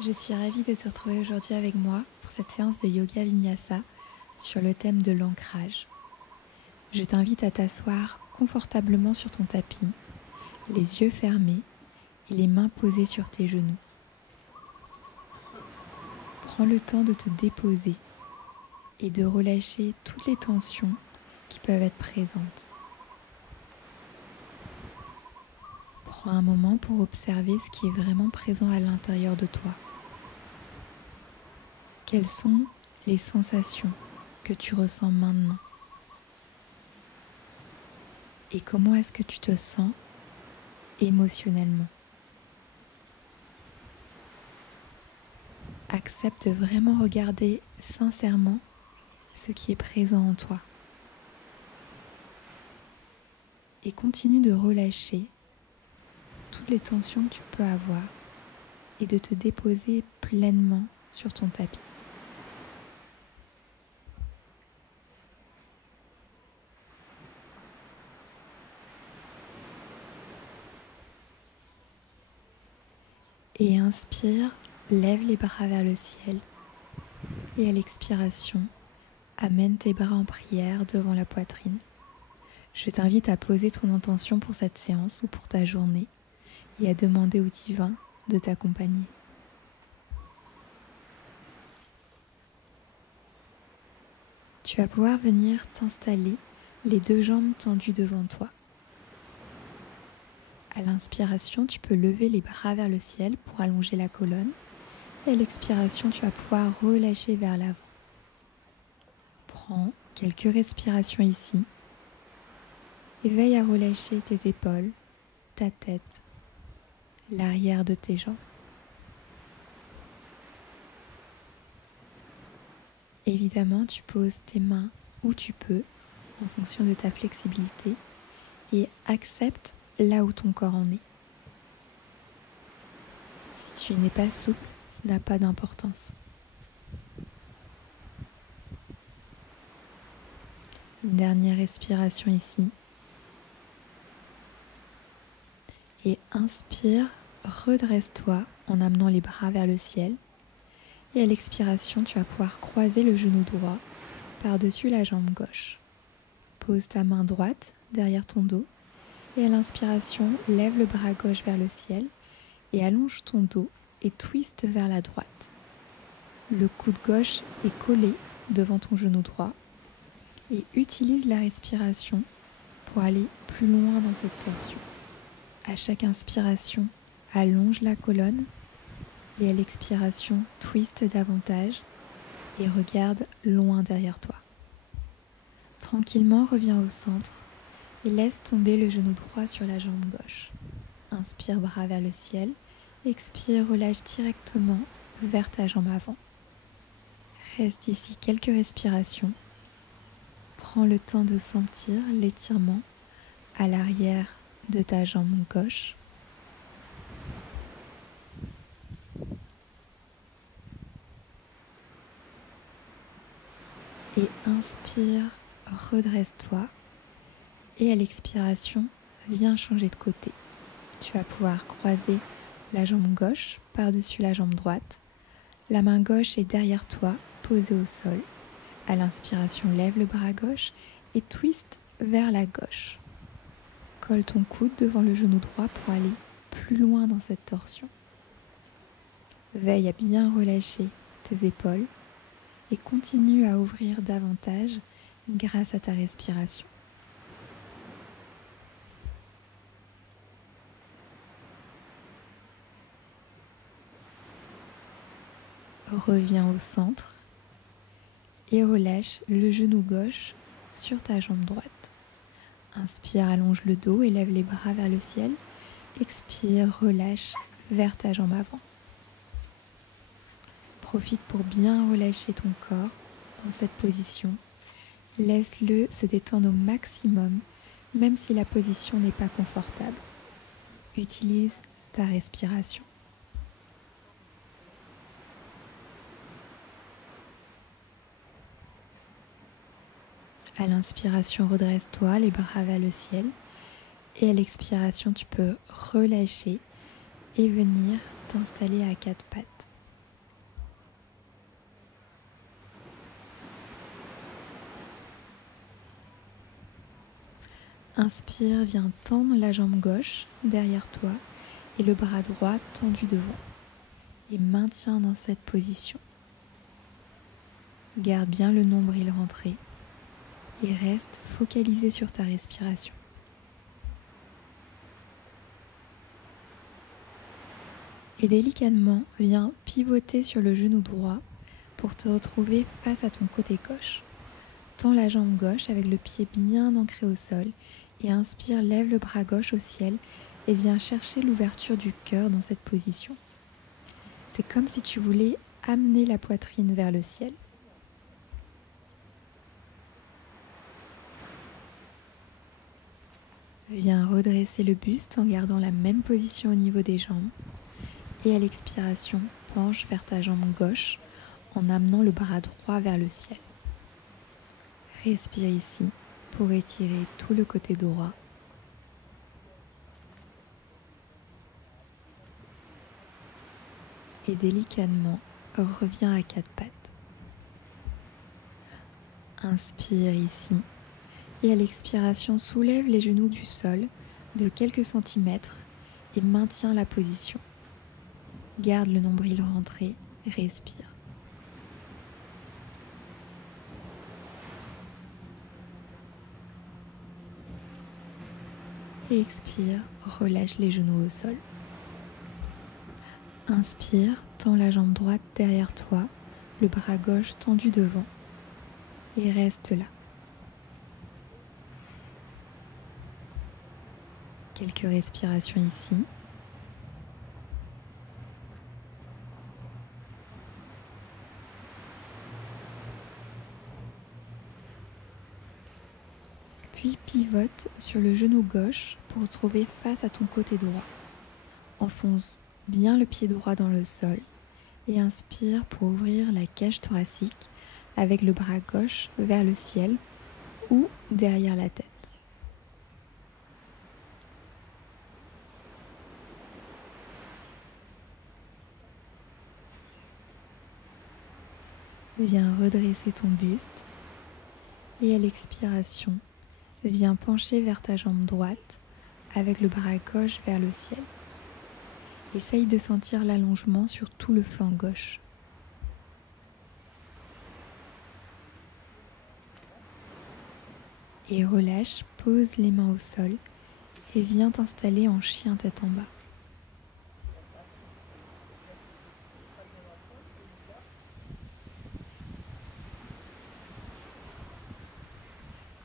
Je suis ravie de te retrouver aujourd'hui avec moi pour cette séance de yoga vinyasa sur le thème de l'ancrage. Je t'invite à t'asseoir confortablement sur ton tapis, les yeux fermés et les mains posées sur tes genoux. Prends le temps de te déposer et de relâcher toutes les tensions qui peuvent être présentes. Prends un moment pour observer ce qui est vraiment présent à l'intérieur de toi. Quelles sont les sensations que tu ressens maintenant? Et comment est-ce que tu te sens émotionnellement? Accepte de vraiment regarder sincèrement ce qui est présent en toi. Et continue de relâcher toutes les tensions que tu peux avoir et de te déposer pleinement sur ton tapis. Et inspire, lève les bras vers le ciel. Et à l'expiration, amène tes bras en prière devant la poitrine. Je t'invite à poser ton intention pour cette séance ou pour ta journée et à demander au divin de t'accompagner. Tu vas pouvoir venir t'installer les deux jambes tendues devant toi. À l'inspiration, tu peux lever les bras vers le ciel pour allonger la colonne. Et à l'expiration, tu vas pouvoir relâcher vers l'avant. Prends quelques respirations ici. Et veille à relâcher tes épaules, ta tête, l'arrière de tes jambes. Évidemment, tu poses tes mains où tu peux, en fonction de ta flexibilité, et accepte là où ton corps en est. Si tu n'es pas souple, ça n'a pas d'importance. Une dernière respiration ici. Et inspire, redresse-toi en amenant les bras vers le ciel. Et à l'expiration, tu vas pouvoir croiser le genou droit par-dessus la jambe gauche. Pose ta main droite derrière ton dos. Et à l'inspiration, lève le bras gauche vers le ciel et allonge ton dos et twiste vers la droite. Le coude gauche est collé devant ton genou droit et utilise la respiration pour aller plus loin dans cette torsion. À chaque inspiration, allonge la colonne et à l'expiration, twiste davantage et regarde loin derrière toi. Tranquillement, reviens au centre et laisse tomber le genou droit sur la jambe gauche. Inspire, bras vers le ciel. Expire, relâche directement vers ta jambe avant. Reste ici quelques respirations. Prends le temps de sentir l'étirement à l'arrière de ta jambe gauche. Et inspire, redresse-toi. Et à l'expiration, viens changer de côté. Tu vas pouvoir croiser la jambe gauche par-dessus la jambe droite. La main gauche est derrière toi, posée au sol. À l'inspiration, lève le bras gauche et twiste vers la gauche. Colle ton coude devant le genou droit pour aller plus loin dans cette torsion. Veille à bien relâcher tes épaules et continue à ouvrir davantage grâce à ta respiration. Reviens au centre et relâche le genou gauche sur ta jambe droite. Inspire, allonge le dos et lève les bras vers le ciel. Expire, relâche vers ta jambe avant. Profite pour bien relâcher ton corps dans cette position. Laisse-le se détendre au maximum, même si la position n'est pas confortable. Utilise ta respiration. À l'inspiration, redresse-toi, les bras vers le ciel. Et à l'expiration, tu peux relâcher et venir t'installer à quatre pattes. Inspire, viens tendre la jambe gauche derrière toi et le bras droit tendu devant. Et maintiens dans cette position. Garde bien le nombril rentré et reste focalisé sur ta respiration. Et délicatement, viens pivoter sur le genou droit pour te retrouver face à ton côté gauche. Tends la jambe gauche avec le pied bien ancré au sol et inspire, lève le bras gauche au ciel et viens chercher l'ouverture du cœur dans cette position. C'est comme si tu voulais amener la poitrine vers le ciel. Viens redresser le buste en gardant la même position au niveau des jambes. Et à l'expiration, penche vers ta jambe gauche en amenant le bras droit vers le ciel. Respire ici pour étirer tout le côté droit. Et délicatement, reviens à quatre pattes. Inspire ici. Et à l'expiration, soulève les genoux du sol de quelques centimètres et maintiens la position. Garde le nombril rentré, respire. Et expire, relâche les genoux au sol. Inspire, tends la jambe droite derrière toi, le bras gauche tendu devant et reste là. Quelques respirations ici. Puis pivote sur le genou gauche pour trouver face à ton côté droit. Enfonce bien le pied droit dans le sol et inspire pour ouvrir la cage thoracique avec le bras gauche vers le ciel ou derrière la tête. Viens redresser ton buste et à l'expiration, viens pencher vers ta jambe droite avec le bras gauche vers le ciel. Essaye de sentir l'allongement sur tout le flanc gauche. Et relâche, pose les mains au sol et viens t'installer en chien tête en bas.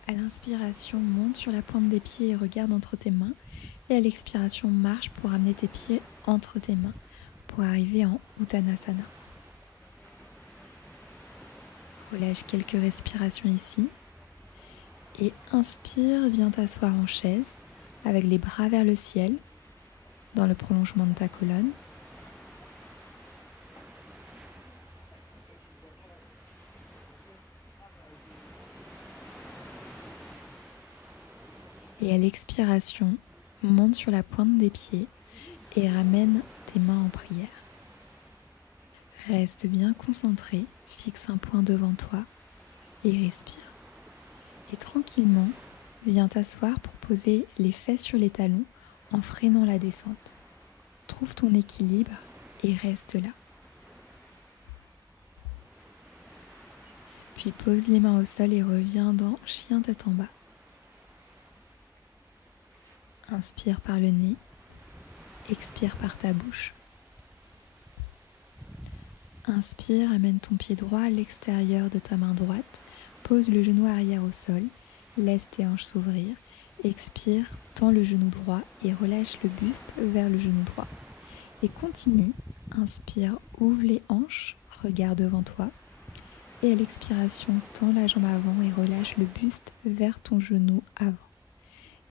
À l'inspiration, monte sur la pointe des pieds et regarde entre tes mains. Et à l'expiration, marche pour amener tes pieds entre tes mains pour arriver en Uttanasana. Relâche quelques respirations ici. Et inspire, viens t'asseoir en chaise avec les bras vers le ciel dans le prolongement de ta colonne. Et à l'expiration, monte sur la pointe des pieds et ramène tes mains en prière. Reste bien concentré, fixe un point devant toi et respire. Et tranquillement, viens t'asseoir pour poser les fesses sur les talons en freinant la descente. Trouve ton équilibre et reste là. Puis pose les mains au sol et reviens dans chien tête en bas. Inspire par le nez, expire par ta bouche. Inspire, amène ton pied droit à l'extérieur de ta main droite, pose le genou arrière au sol, laisse tes hanches s'ouvrir, expire, tends le genou droit et relâche le buste vers le genou droit. Et continue, inspire, ouvre les hanches, regarde devant toi. Et à l'expiration, tends la jambe avant et relâche le buste vers ton genou avant.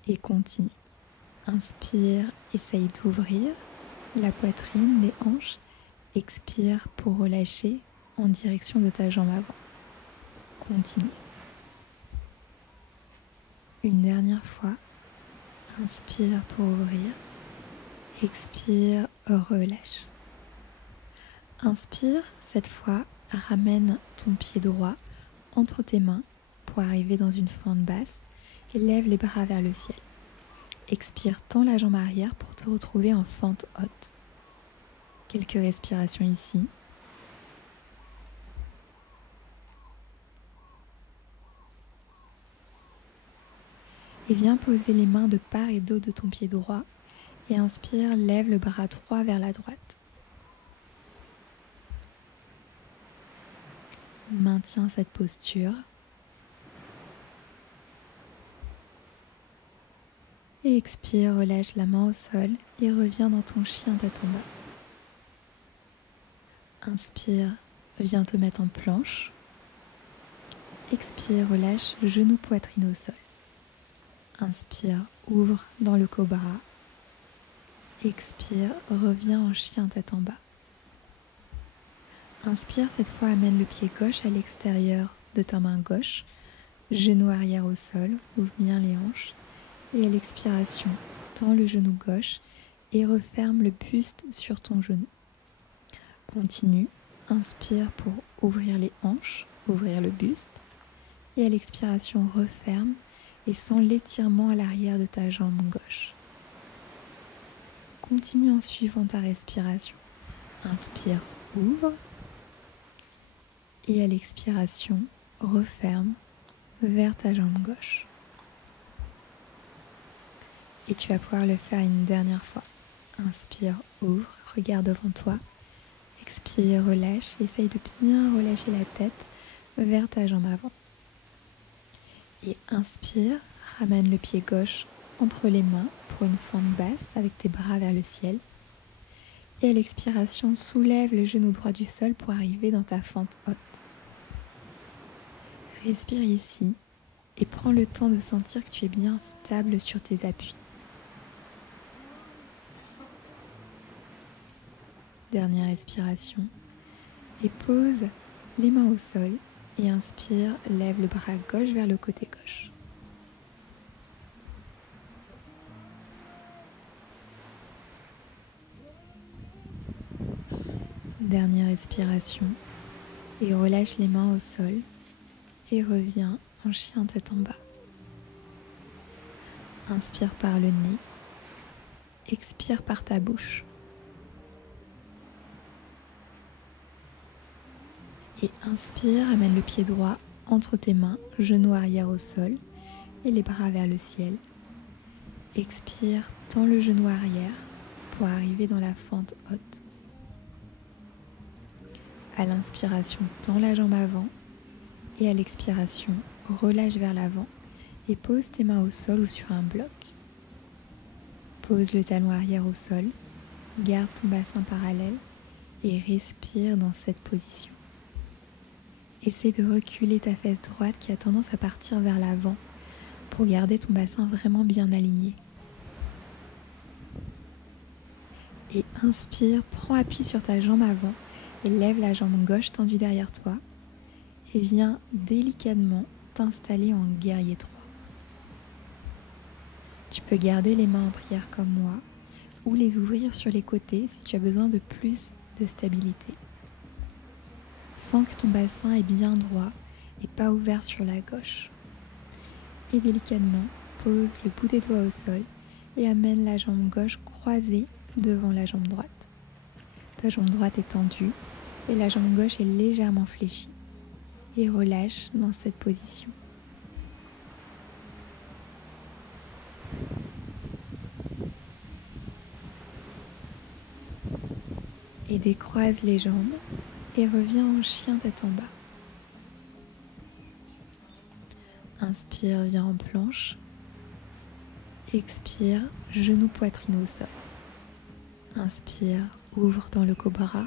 Et continue. Inspire, essaye d'ouvrir la poitrine, les hanches. Expire pour relâcher en direction de ta jambe avant. Continue. Une dernière fois. Inspire pour ouvrir. Expire, relâche. Inspire, cette fois, ramène ton pied droit entre tes mains pour arriver dans une fente basse et lève les bras vers le ciel. Expire, tends la jambe arrière pour te retrouver en fente haute. Quelques respirations ici. Et viens poser les mains de part et d'autre de ton pied droit. Et inspire, lève le bras droit vers la droite. Maintiens cette posture. Et expire, relâche la main au sol et reviens dans ton chien tête en bas. Inspire, viens te mettre en planche. Expire, relâche genou poitrine au sol. Inspire, ouvre dans le cobra. Expire, reviens en chien tête en bas. Inspire, cette fois amène le pied gauche à l'extérieur de ta main gauche. Genou arrière au sol, ouvre bien les hanches. Et à l'expiration, tends le genou gauche et referme le buste sur ton genou. Continue, inspire pour ouvrir les hanches, ouvrir le buste. Et à l'expiration, referme et sens l'étirement à l'arrière de ta jambe gauche. Continue en suivant ta respiration. Inspire, ouvre. Et à l'expiration, referme vers ta jambe gauche. Et tu vas pouvoir le faire une dernière fois. Inspire, ouvre, regarde devant toi. Expire, relâche. Essaye de bien relâcher la tête vers ta jambe avant. Et inspire, ramène le pied gauche entre les mains pour une fente basse avec tes bras vers le ciel. Et à l'expiration, soulève le genou droit du sol pour arriver dans ta fente haute. Respire ici et prends le temps de sentir que tu es bien stable sur tes appuis. Dernière respiration. Et pose les mains au sol et inspire, lève le bras gauche vers le côté gauche. Dernière respiration et relâche les mains au sol et reviens en chien tête en bas. Inspire par le nez, expire par ta bouche. Et inspire, amène le pied droit entre tes mains, genou arrière au sol et les bras vers le ciel. Expire, tends le genou arrière pour arriver dans la fente haute. À l'inspiration, tends la jambe avant et à l'expiration, relâche vers l'avant et pose tes mains au sol ou sur un bloc. Pose le talon arrière au sol, garde ton bassin parallèle et respire dans cette position. Essaie de reculer ta fesse droite qui a tendance à partir vers l'avant pour garder ton bassin vraiment bien aligné. Et inspire, prends appui sur ta jambe avant et lève la jambe gauche tendue derrière toi et viens délicatement t'installer en guerrier 3. Tu peux garder les mains en prière comme moi ou les ouvrir sur les côtés si tu as besoin de plus de stabilité. Sens que ton bassin est bien droit et pas ouvert sur la gauche. Et délicatement, pose le bout des doigts au sol et amène la jambe gauche croisée devant la jambe droite. Ta jambe droite est tendue et la jambe gauche est légèrement fléchie. Et relâche dans cette position. Et décroise les jambes et reviens en chien tête en bas. Inspire, viens en planche. Expire, genou poitrine au sol. Inspire, ouvre dans le cobra.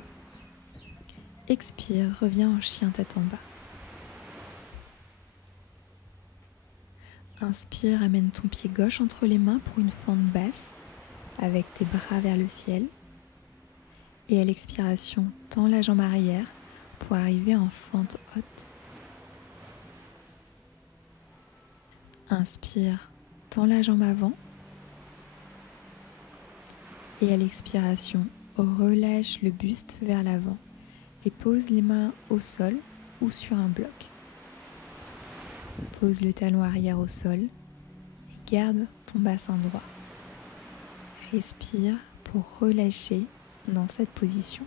Expire, reviens en chien tête en bas. Inspire, amène ton pied gauche entre les mains pour une fente basse avec tes bras vers le ciel. Et à l'expiration, tends la jambe arrière pour arriver en fente haute. Inspire, tends la jambe avant. Et à l'expiration, relâche le buste vers l'avant et pose les mains au sol ou sur un bloc. Pose le talon arrière au sol, garde ton bassin droit. Respire pour relâcher dans cette position.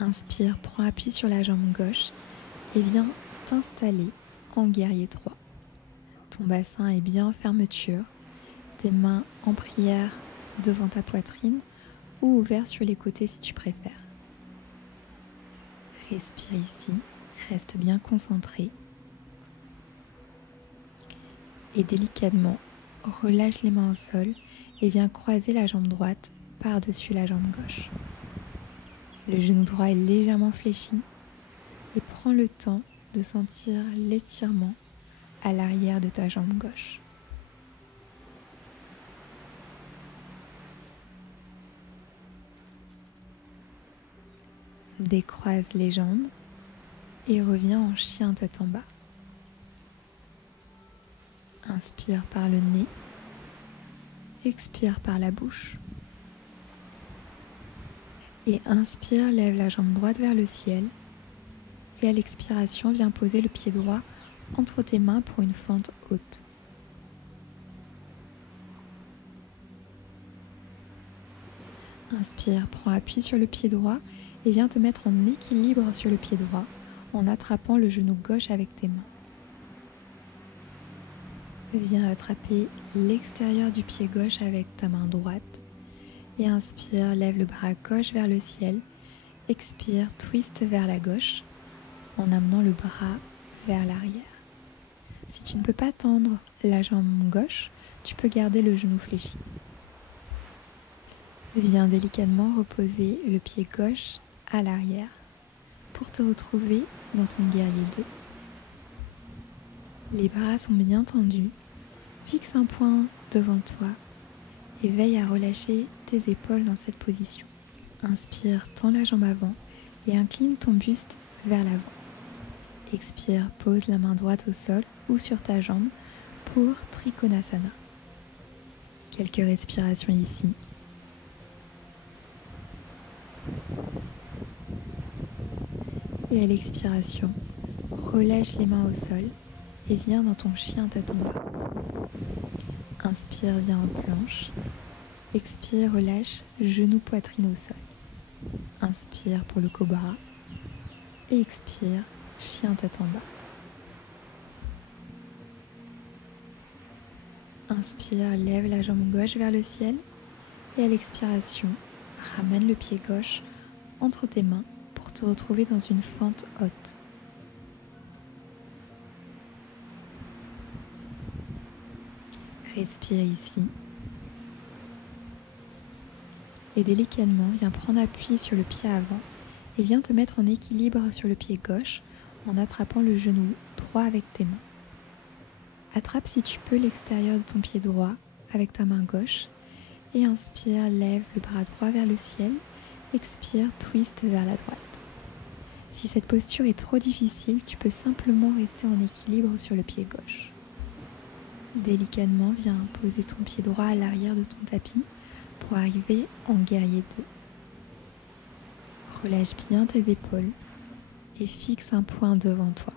Inspire, prends appui sur la jambe gauche et viens t'installer en guerrier 3. Ton bassin est bien en fermeture, tes mains en prière devant ta poitrine ou ouvertes sur les côtés si tu préfères. Respire ici, reste bien concentré et délicatement relâche les mains au sol et viens croiser la jambe droite par-dessus la jambe gauche. Le genou droit est légèrement fléchi et prends le temps de sentir l'étirement à l'arrière de ta jambe gauche. Décroise les jambes et reviens en chien tête en bas. Inspire par le nez, expire par la bouche. Et inspire, lève la jambe droite vers le ciel. Et à l'expiration, viens poser le pied droit entre tes mains pour une fente haute. Inspire, prends appui sur le pied droit et viens te mettre en équilibre sur le pied droit en attrapant le genou gauche avec tes mains. Viens attraper l'extérieur du pied gauche avec ta main droite. Et inspire, lève le bras gauche vers le ciel. Expire, twist vers la gauche en amenant le bras vers l'arrière. Si tu ne peux pas tendre la jambe gauche, tu peux garder le genou fléchi. Viens délicatement reposer le pied gauche à l'arrière pour te retrouver dans ton guerrier 2. Les bras sont bien tendus. Fixe un point devant toi et veille à relâcher tes épaules dans cette position. Inspire, tends la jambe avant et incline ton buste vers l'avant. Expire, pose la main droite au sol ou sur ta jambe pour Trikonasana. Quelques respirations ici. Et à l'expiration, relâche les mains au sol et viens dans ton chien tête en bas. Inspire, viens en planche. Expire, relâche, genou poitrine au sol. Inspire pour le cobra. Et expire, chien tête en bas. Inspire, lève la jambe gauche vers le ciel. Et à l'expiration, ramène le pied gauche entre tes mains pour te retrouver dans une fente haute. Respire ici. Et délicatement, viens prendre appui sur le pied avant et viens te mettre en équilibre sur le pied gauche en attrapant le genou droit avec tes mains. Attrape si tu peux l'extérieur de ton pied droit avec ta main gauche et inspire, lève le bras droit vers le ciel, expire, twist vers la droite. Si cette posture est trop difficile, tu peux simplement rester en équilibre sur le pied gauche. Délicatement, viens poser ton pied droit à l'arrière de ton tapis pour arriver en guerrier 2. Relâche bien tes épaules et fixe un point devant toi.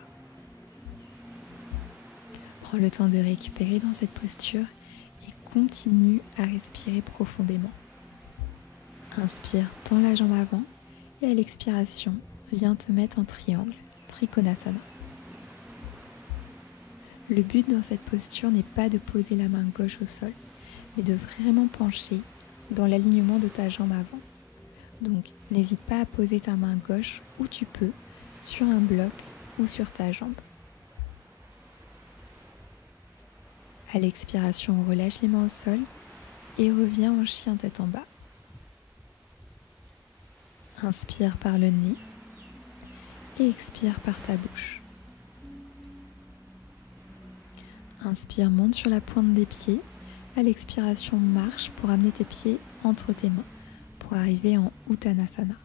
Prends le temps de récupérer dans cette posture et continue à respirer profondément. Inspire, tends la jambe avant et à l'expiration, viens te mettre en triangle, Trikonasana. Le but dans cette posture n'est pas de poser la main gauche au sol, mais de vraiment pencher dans l'alignement de ta jambe avant. Donc, n'hésite pas à poser ta main gauche où tu peux, sur un bloc ou sur ta jambe. À l'expiration, relâche les mains au sol et reviens en chien tête en bas. Inspire par le nez et expire par ta bouche. Inspire, monte sur la pointe des pieds. À l'expiration, marche pour amener tes pieds entre tes mains pour arriver en Uttanasana.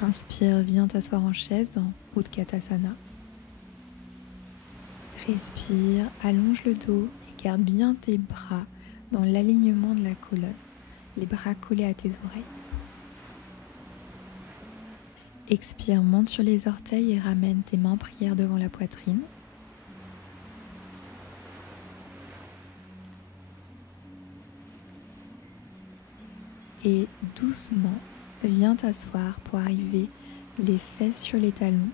Inspire, viens t'asseoir en chaise dans Utkatasana. Respire, allonge le dos et garde bien tes bras dans l'alignement de la colonne. les bras collés à tes oreilles. Expire, monte sur les orteils et ramène tes mains en prière devant la poitrine. Et doucement, viens t'asseoir pour arriver les fesses sur les talons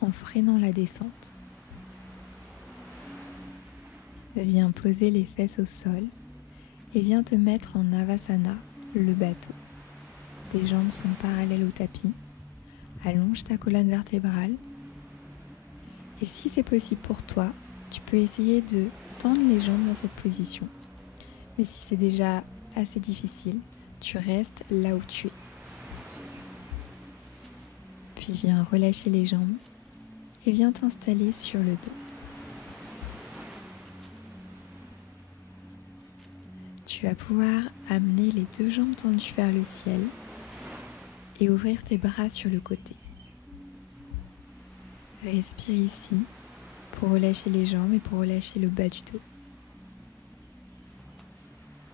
en freinant la descente. Viens poser les fesses au sol et viens te mettre en Avasana, le bateau. Tes jambes sont parallèles au tapis. Allonge ta colonne vertébrale. Et si c'est possible pour toi, tu peux essayer de tendre les jambes dans cette position. Mais si c'est déjà assez difficile, tu restes là où tu es. Puis viens relâcher les jambes et viens t'installer sur le dos. Tu vas pouvoir amener les deux jambes tendues vers le ciel et ouvrir tes bras sur le côté. Respire ici pour relâcher les jambes et pour relâcher le bas du dos.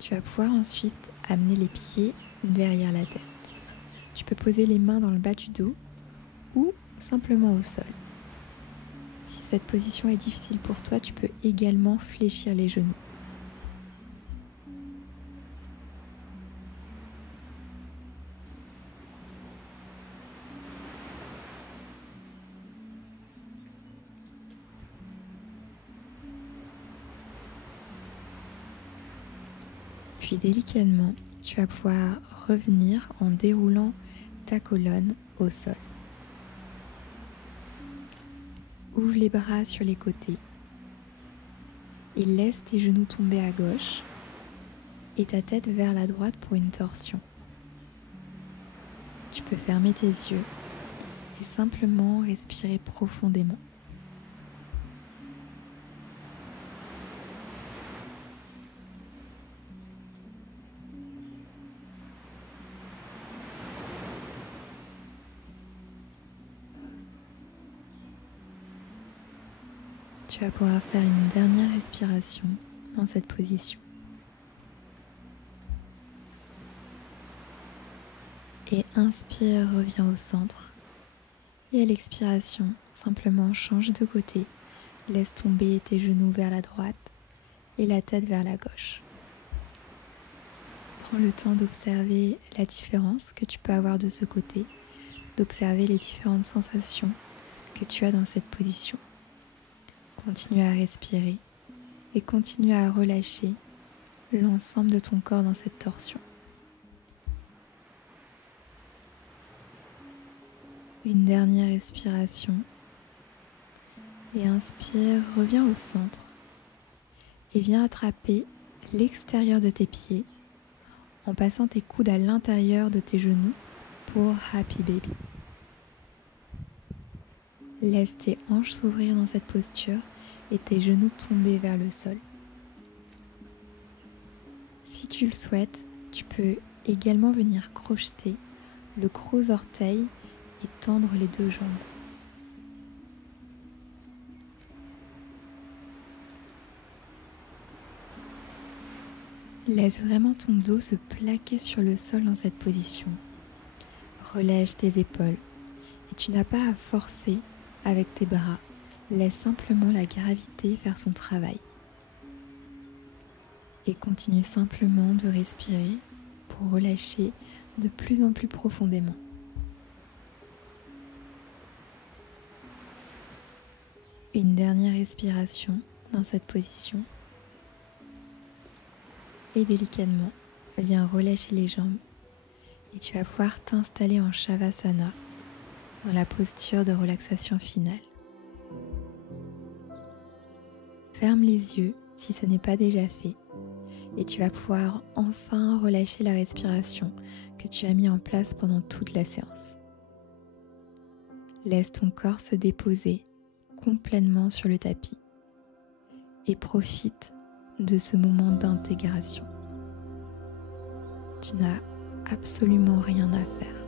Tu vas pouvoir ensuite amener les pieds derrière la tête. Tu peux poser les mains dans le bas du dos ou simplement au sol. Si cette position est difficile pour toi, tu peux également fléchir les genoux. Puis délicatement, tu vas pouvoir revenir en déroulant ta colonne au sol. Ouvre les bras sur les côtés et laisse tes genoux tomber à gauche et ta tête vers la droite pour une torsion. Tu peux fermer tes yeux et simplement respirer profondément. Tu vas pouvoir faire une dernière respiration dans cette position. Et inspire, reviens au centre. Et à l'expiration, simplement change de côté. Laisse tomber tes genoux vers la droite et la tête vers la gauche. Prends le temps d'observer la différence que tu peux avoir de ce côté, d'observer les différentes sensations que tu as dans cette position. Continue à respirer et continue à relâcher l'ensemble de ton corps dans cette torsion. Une dernière respiration. Et inspire, reviens au centre. Et viens attraper l'extérieur de tes pieds en passant tes coudes à l'intérieur de tes genoux pour Happy Baby. Laisse tes hanches s'ouvrir dans cette posture et tes genoux tomber vers le sol. Si tu le souhaites, tu peux également venir crocheter le gros orteil et tendre les deux jambes. Laisse vraiment ton dos se plaquer sur le sol dans cette position. Relâche tes épaules et tu n'as pas à forcer avec tes bras. Laisse simplement la gravité faire son travail. Et continue simplement de respirer pour relâcher de plus en plus profondément. Une dernière respiration dans cette position. Et délicatement, viens relâcher les jambes et tu vas pouvoir t'installer en Shavasana dans la posture de relaxation finale. Ferme les yeux si ce n'est pas déjà fait et tu vas pouvoir enfin relâcher la respiration que tu as mis en place pendant toute la séance. Laisse ton corps se déposer complètement sur le tapis et profite de ce moment d'intégration. Tu n'as absolument rien à faire.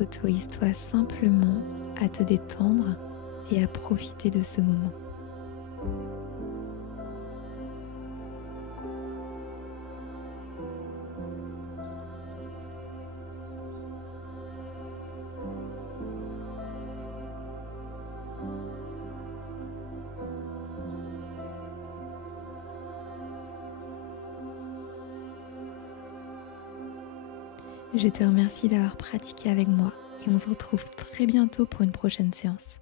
Autorise-toi simplement à te détendre et à profiter de ce moment. Je te remercie d'avoir pratiqué avec moi et on se retrouve très bientôt pour une prochaine séance.